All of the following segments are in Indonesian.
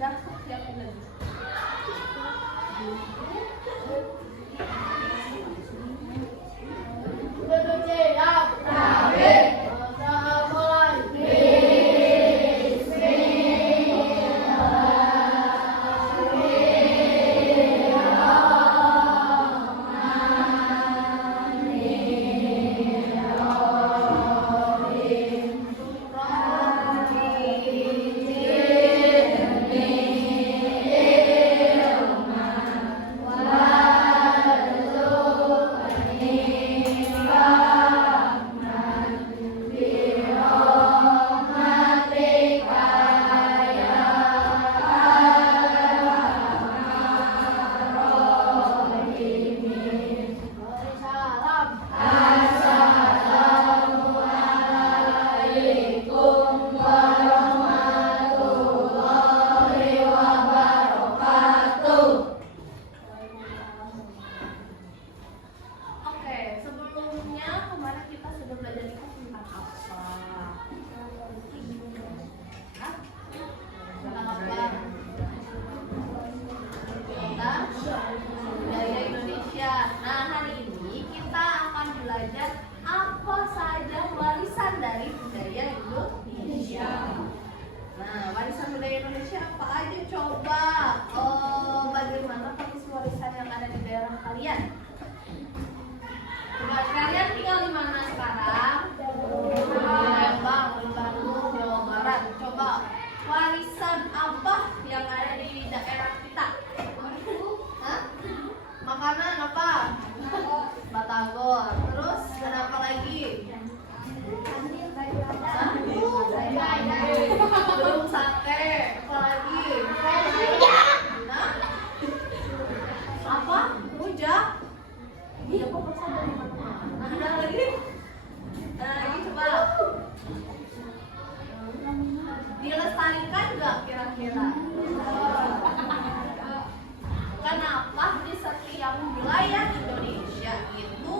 Dapat yang ini. Dilestarikan nggak kira-kira? Kenapa di setiap wilayah Indonesia itu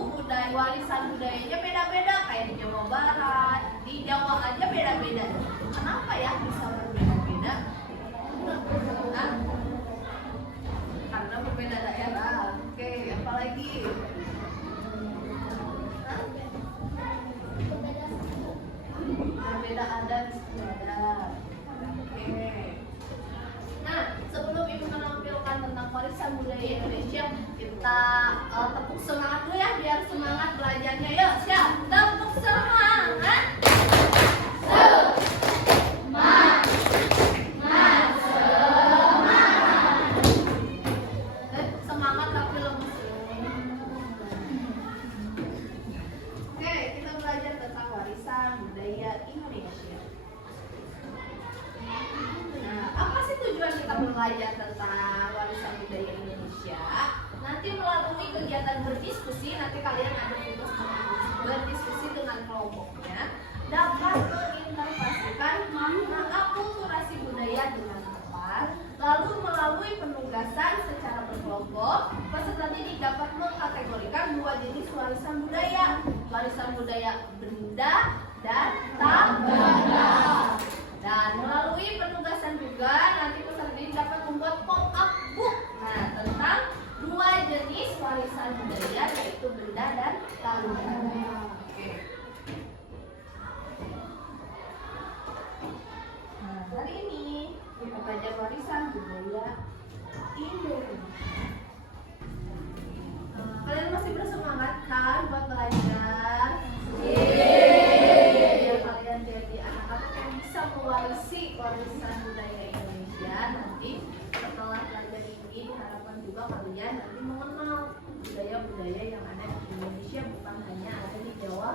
warisan budayanya beda-beda, kayak di Jawa Barat, di Jawa aja beda-beda. Kenapa ya bisa berbeda-beda? Nah, karena berbeda daerah. Oke, apalagi? Berbeda adat istiadat. Oke. Nah, sebelum Ibu menampilkan tentang warisan budaya Indonesia, kita tepuk semangat dulu ya, biar semangat belajarnya. Yuk, siap? Tepuk semangat. Semangat. Semangat tapi lemes. Oke, kita belajar tentang warisan budaya Indonesia. Nah, apa sih tujuan kita belajar tentang warisan budaya Indonesia? Nanti melalui kegiatan berdiskusi, nanti kalian ada tugas berdiskusi dengan kelompoknya, dapat menginterpretasikan makna akulturasi budaya dengan tepat. Lalu melalui penugasan secara berkelompok, peserta didik dapat mengkategorikan dua jenis warisan budaya benda dan tak benda. Dan melalui penugasan juga nanti peserta didik dapat membuat pop-up book. Nah, tentang dua jenis warisan budaya, yaitu benda dan tak benda. Oke. Nah, hari ini kita belajar warisan budaya Indonesia. Kalian masih bersemangat kan buat belajar? Biar kalian jadi anak-anak yang bisa mewarisi warisan budaya Indonesia. Nanti setelah belajar ini diharapkan juga kalian nanti mengenal budaya-budaya yang ada di Indonesia, bukan hanya ada di Jawa.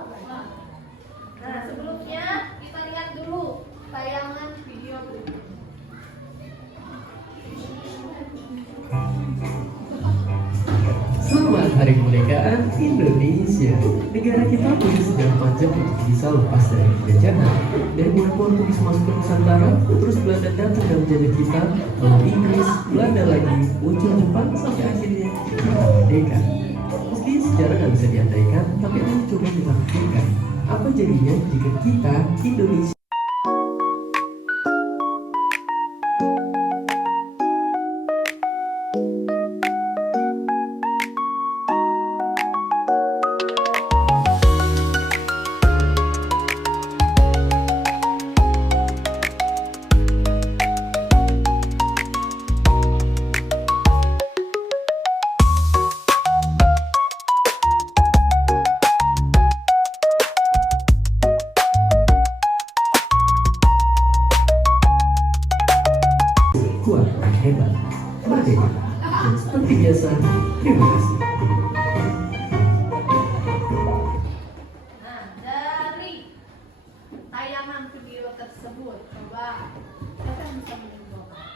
Nah, sebelumnya kita lihat dulu tayangan video berikut. Selamat Hari Kemerdekaan Indonesia. Negara kita punya sejarah panjang untuk bisa lepas dari penjajahan. Dari mulai Portugis masuk ke Nusantara, terus Belanda datang dan menjajah kita, lalu Inggris, Belanda lagi, muncul Jepang, sampai akhirnya kita merdeka. Meski sejarah nggak bisa diandaikan, tapi ayo coba kita pikirkan, apa jadinya jika kita Indonesia Terima kasih. Nah, dari tayangan video tersebut, coba siapa yang bisa menyimpulkan?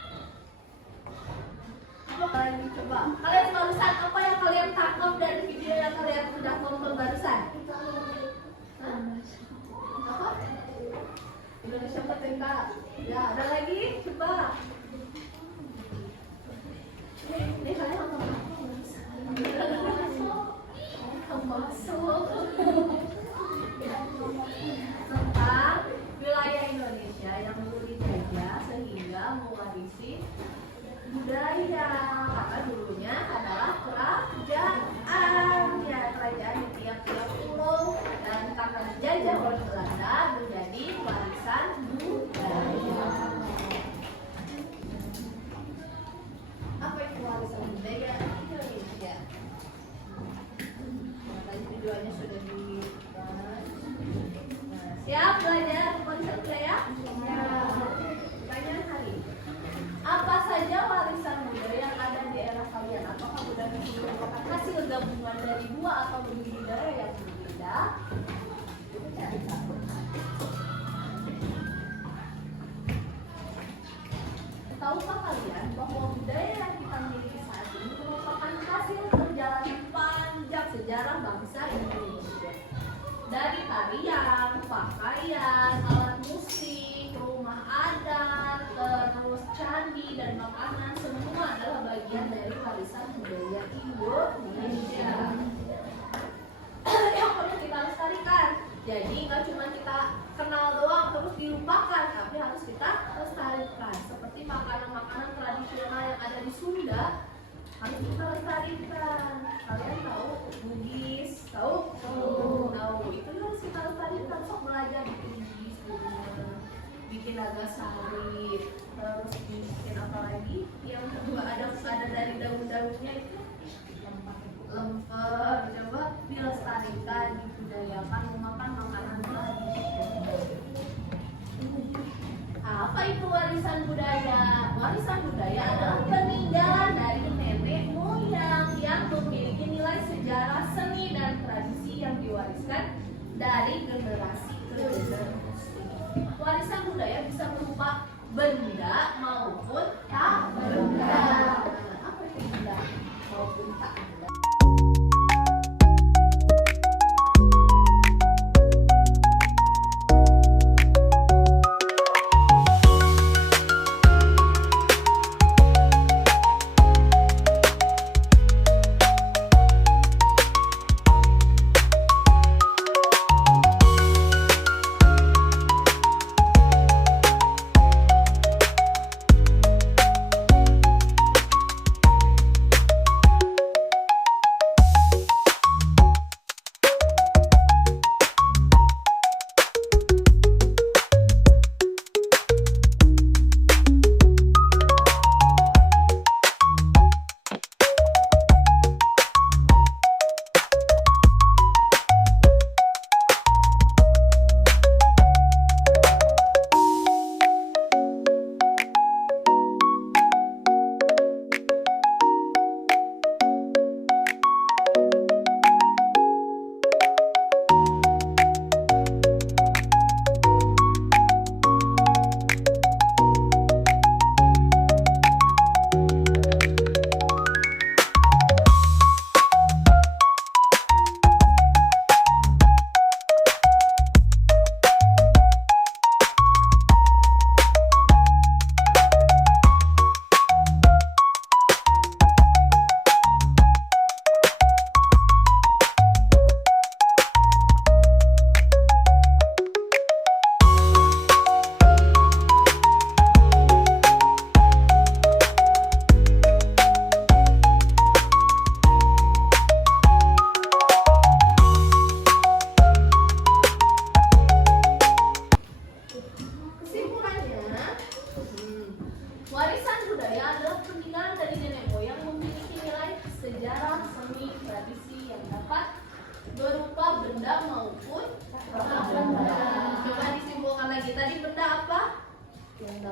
Coba kalian barusan apa yang kalian tangkap dari video yang kalian sudah tonton barusan? Hah? Apa? Indonesia Merdeka. Ya, ada lagi? Coba. Ini kalian nonton masuk tentang wilayah Indonesia yang dulu dijajah sehingga mewarisi budaya, karena dulunya adalah kerajaan, ya kerajaan di tiap-tiap pulau, dan karena dijajah oleh Belanda menjadi warisan budaya. Apa itu warisan budaya Indonesia? Tadi videonya sudah dibahas. Nah, siap belajar warisan budaya? Ya. Pertanyaan hari ini. Apa saja warisan budaya yang ada di era kalian? Apakah budaya itu merupakan hasil gabungan dari dua atau lebih budaya yang berbeda? Itu cari tahu. Tahukah kalian bahwa budaya yang kita miliki saat ini merupakan hasil perjalanan panjang sejarah bangsa Indonesia? Dari tarian, pakaian, alat musik, rumah adat, terus candi dan makanan, semua adalah bagian dari warisan budaya Indonesia yang perlu kita lestarikan. Jadi nggak cuma kita kenal doang terus dilupakan, tapi harus kita lestarikan. Seperti makanan-makanan tradisional yang ada di Sunda harus kita lestarikan. Kalian tahu Bugis? Tahu? Tahu. Itu harus kita lestarikan. Sok belajar bikin Bugis, bikin naga sari, terus bikin apa lagi? Yang kedua ada dari daun-daunnya itu lemper. Coba dilestarikan, dibudayakan, memakan makanan tradisional. Apa itu warisan budaya? Warisan budaya adalah peninggalan dari nenek moyang yang memiliki nilai sejarah, seni, dan tradisi yang diwariskan dari generasi ke generasi. Warisan budaya bisa berupa benda maupun tak benda. Apa itu benda maupun tak benda?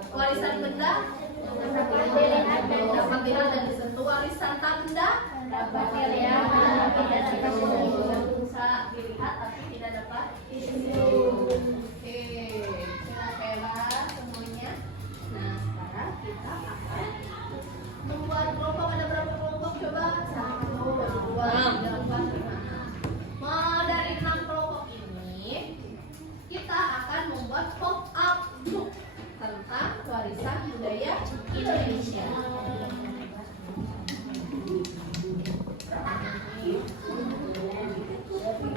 Warisan benda dapat dilihat dan disentuh. Warisan tak benda dapat dilihat tapi tidak bisa dilihat tapi tidak dapat disentuh. Oke, kira-kira semuanya. Nah, sekarang kita akan membuat kelompok. Ada berapa kelompok? Coba 1, 2, 3, 4, 5. Dari 6 kelompok ini kita akan membuat pop-up book tentang warisan budaya Indonesia.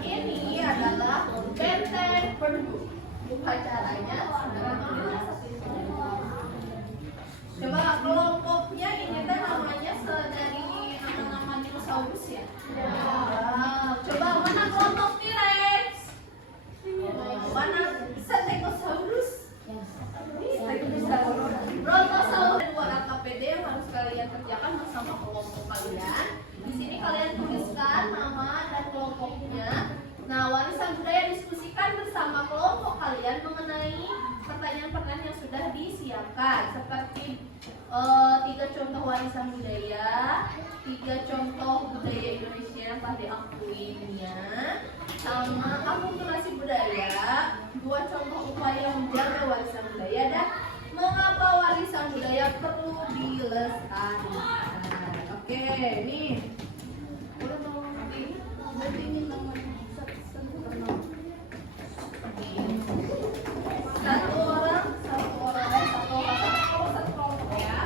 Ini adalah benteng penduduk. Upacaranya coba kelompoknya ini kan namanya dari nama-nama dinosaurus ya. Coba mana kelompok T-Rex? Mana Stegosaurus? Brontosaurus. Dua LKPD yang harus kalian kerjakan bersama kelompok kalian. Di sini kalian tuliskan nama dan kelompoknya. Nah, warisan budaya diskusikan bersama kelompok kalian mengenai pertanyaan-pertanyaan yang sudah disiapkan, seperti 3 contoh warisan budaya, 3 contoh budaya Indonesia yang telah diakuinya, sama akulturasi budaya, 2 contoh upaya menjaga warisan budaya, dan mengapa warisan budaya perlu dilestarikan. Oke, nih. Udah mau nanti ini nomor satu orang satu kelompok ya.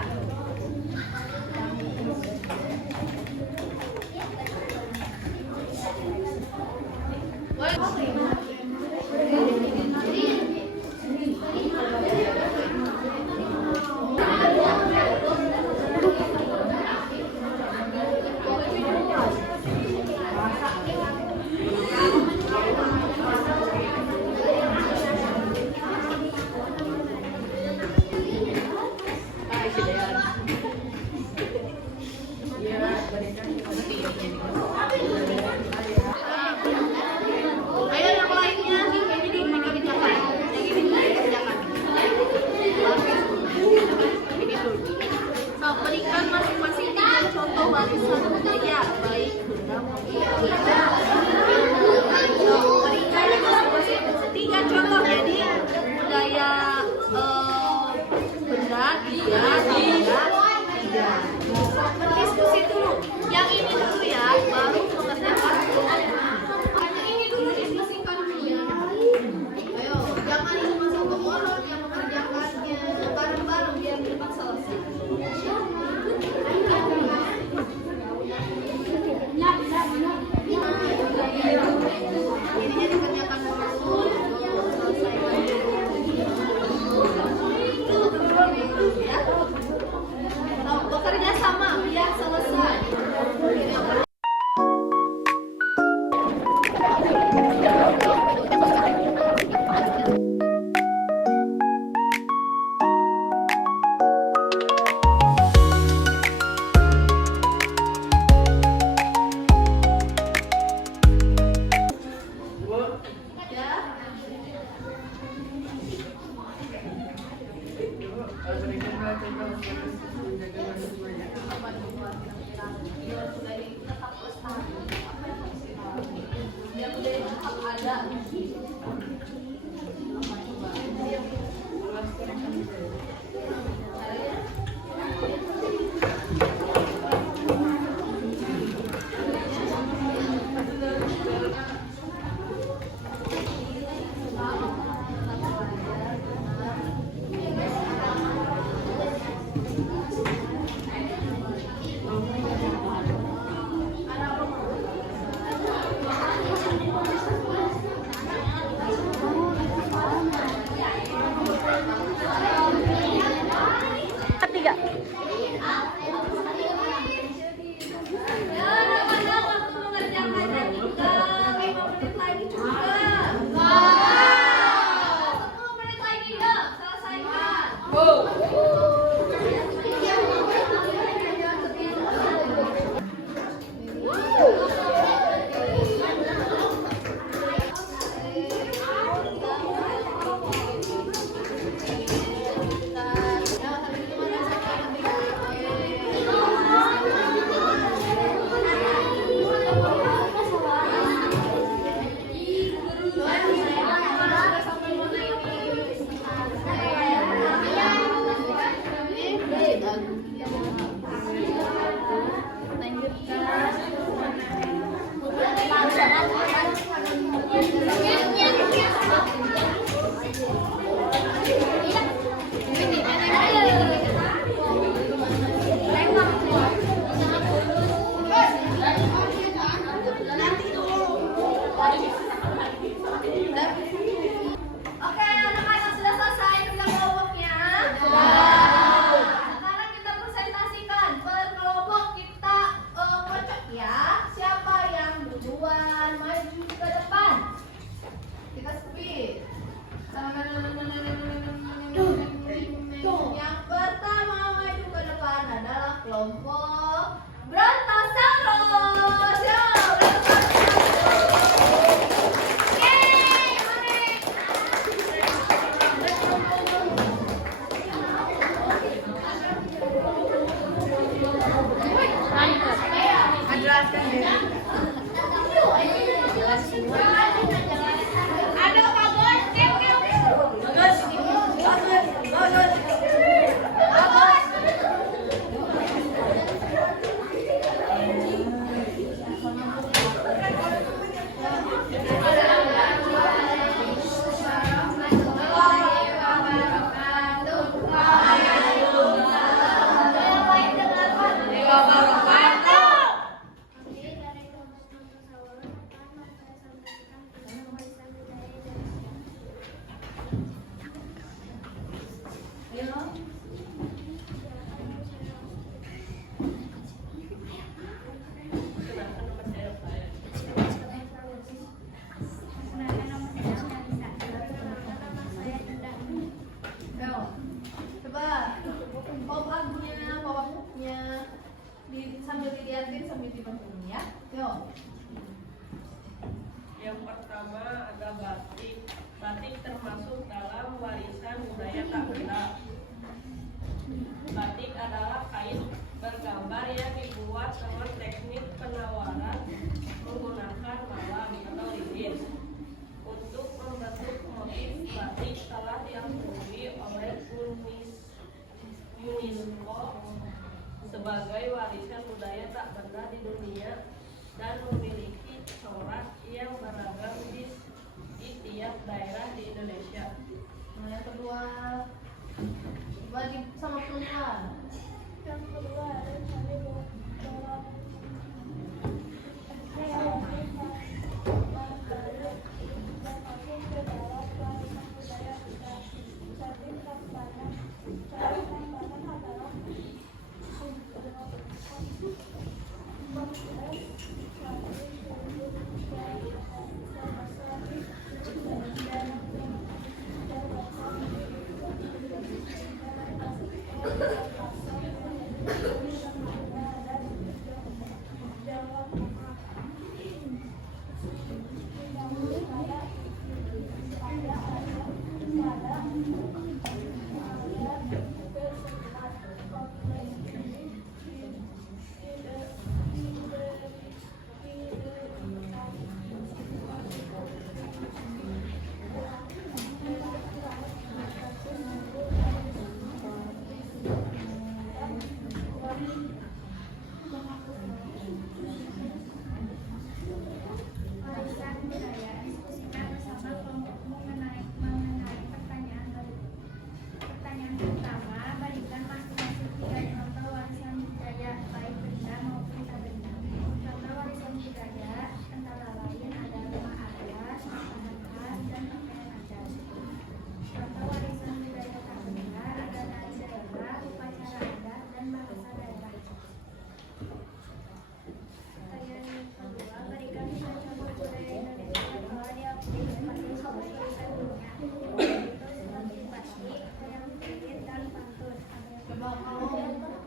Ayo yang lainnya ini dikerjakan. Yang ini dikerjakan. Nah, berikan masing-masing 3 contoh warisan budaya baik benda maupun tidak. Berikan masing-masing 3 contoh, jadi budaya benda tidak. Berdiskusi dulu. Yang ini dulu ya, baru mengerjakan. Yang ini dulu diskusikan dulu ya. Ayo, jangan cuma satu orang yang mengerjakannya, bareng-bareng biar cepat selesai. Ininya dikerjakan dulu. Selesaikan dulu ya. Bekerja sama biar selesai. sambil dibantuin ya. Yuk. Yang pertama ada batik. Batik termasuk dalam warisan budaya tak benda. Batik adalah kain bergambar yang dibuat dengan teknik penawaran menggunakan malam atau lilin. Untuk membentuk motif batik telah diakui oleh UNESCO sebagai warisan budaya tak benda di dunia dan memiliki corak yang beragam di tiap daerah di Indonesia. Nah, yang kedua, coba sama penulisan. Yang kedua ada tadi corak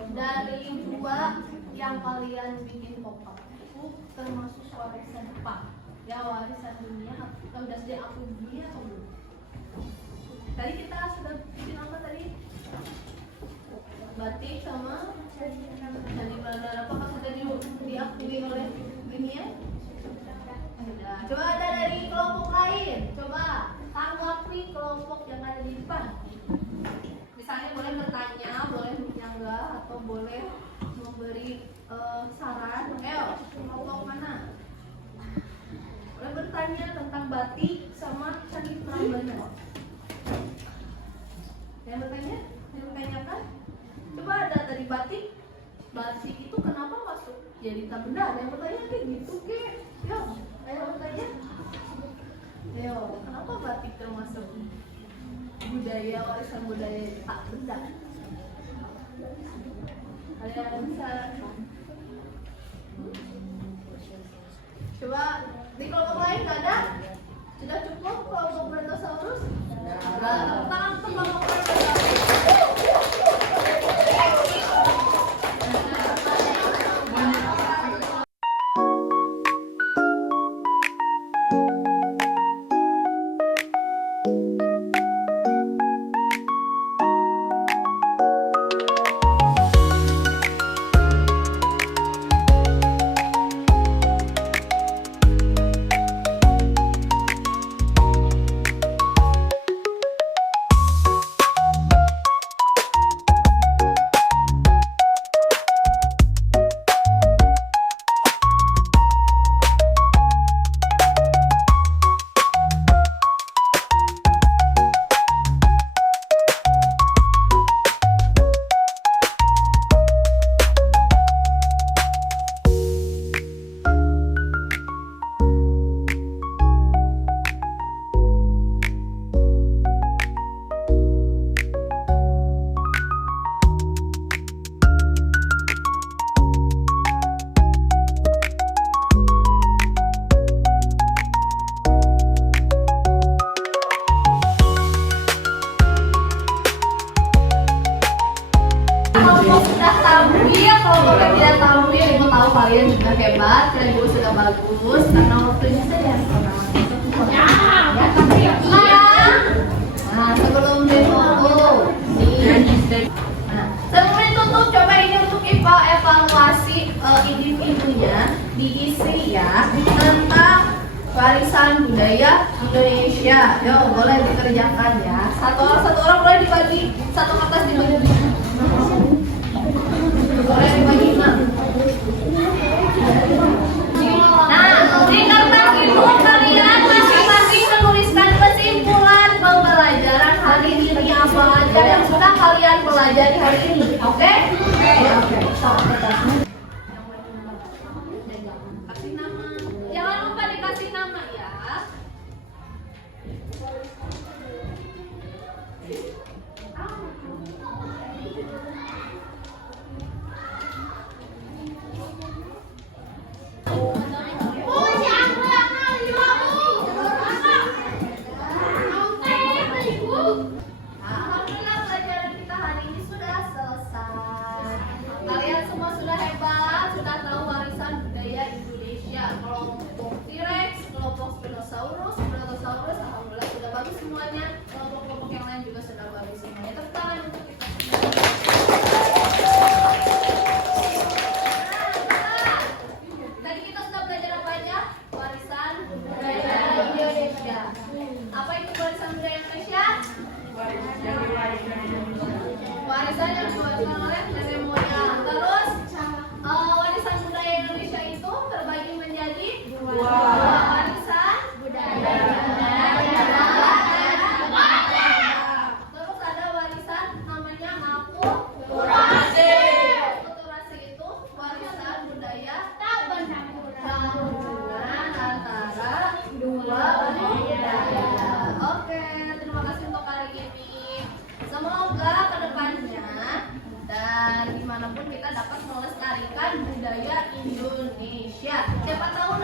dari dua yang kalian bikin pop-up itu termasuk warisan apa? Ya warisan dunia atau udah diakui dunia atau belum? Tadi kita sudah bikin apa tadi? Batik sama seni Belanda. Apakah sudah diakui oleh dunia? Sudah. Coba ada dari kelompok lain. Coba tanggapi kelompok yang ada di depan. Misalnya boleh bertanya, boleh menyanggah, atau boleh memberi saran. Ayo, kelompok mana? Boleh bertanya tentang batik sama seni Belanda. Yang bertanya? Yang bertanyakan? Coba ada dari batik. Batik itu kenapa masuk jadi tak benda? Ada yang bertanya kayak gitu ke? Yo, ayo bertanya. Ayo, kenapa batik termasuk budaya warisan budaya tak benda? Ada yang bisa? Coba di kelompok lain nggak ada? Sudah cukup kelompok Brontosaurus? Tangan untuk kelompok kelompok sudah Iya, kalau Bapak tidak tampil, Ibu tahu kalian juga hebat, kalian juga sudah bagus, karena waktunya saya yang pernah. Ya, tapi iya. Nah, sebelum ditutup, nah, sebelum ditutup, coba ini untuk evaluasi individunya diisi ya tentang warisan budaya Indonesia. Yo, boleh dikerjakan ya. Satu orang boleh dibagi satu kertas dibagi. Boleh dibagi 6. Nah, di kertas itu kalian masing-masing menuliskan kesimpulan pembelajaran hari ini apa aja yang sudah kalian pelajari hari ini. Oke? Oke. Kasih nama. Jangan lupa dikasih nama ya. Alhamdulillah pelajaran kita hari ini sudah selesai. Kalian semua sudah hebat, sudah tahu warisan budaya Indonesia. Kelompok T-Rex, kelompok Spinosaurus, Brontosaurus, alhamdulillah sudah bagus semuanya. Kelompok-kelompok yang lain juga sudah bagus semuanya. Tepuk tangan untuk kita. Tadi kita sudah belajar apa aja? Warisan budaya Indonesia. Apa itu warisan budaya Indonesia? Warisan yang diwariskan oleh nenek moyang. Terus warisan budaya Indonesia itu terbagi menjadi dua warisan budaya. Terus ada warisan namanya akulturasi. Akulturasi itu warisan budaya campuran antara dua budaya. Oke, terima kasih untuk hari ini. Semoga kedepannya dan dimanapun kita dapat melestarikan budaya Indonesia. Siapa tahu